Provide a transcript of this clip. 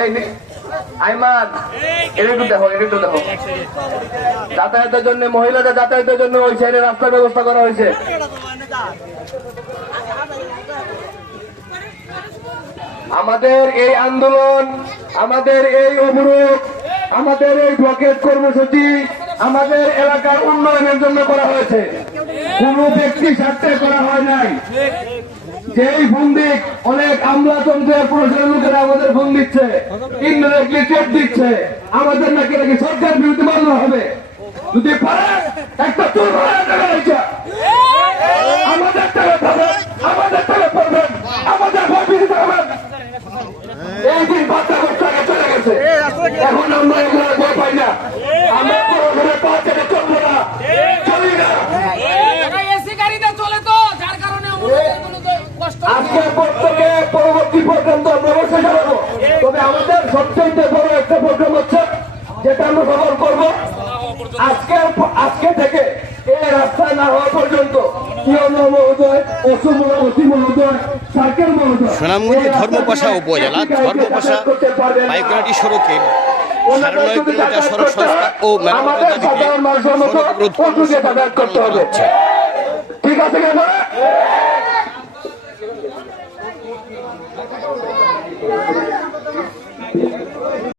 এই আইমান দেখো দেখো। যাতায়াতের জন্য মহিলাদের যাতায়াতের জন্য ওই সাইডে রাস্তার ব্যবস্থা করা হয়েছে। আমাদের এই আন্দোলন আমাদের এই অবরোধ আমাদের এই ব্লকেট কর্মসূচি আমাদের এলাকার উন্নয়নের জন্য করা হয়েছে। কোন ব্যক্তি স্বার্থে করা হয় নাই। যেই ফোন দিক অনেক আমলাতন্ত্রের প্রশাসনের লোকেরা আমাদের ফোন দিচ্ছে ইন্ডিরেক্টলি চেক দিচ্ছে, আমাদের নাকি নাকি সরকার বিরুদ্ধে মামলা হবে। যদি পারে, একটা রয়েছে আমাদের টাকা পাবেন এখন আমরা কষ্ট আজকের পর থেকে পরবর্তী পর্যন্ত আমরা বসে যাব তবে আমাদের সবচেয়ে বড় একটা প্রোগ্রাম হচ্ছে যেটা আমরা সফল করব আজকের প- আজকে থেকে এই রাস্তায় না হওয়া পর্যন্ত। সুনামগঞ্জের ধর্মপাশা উপজেলা ধর্মপাশা। সাড়ে নয় কিলোমিটার সড়ক ও দাবিতে সড়ক অবরোধ করতে হবে। ঠিক আছে কেন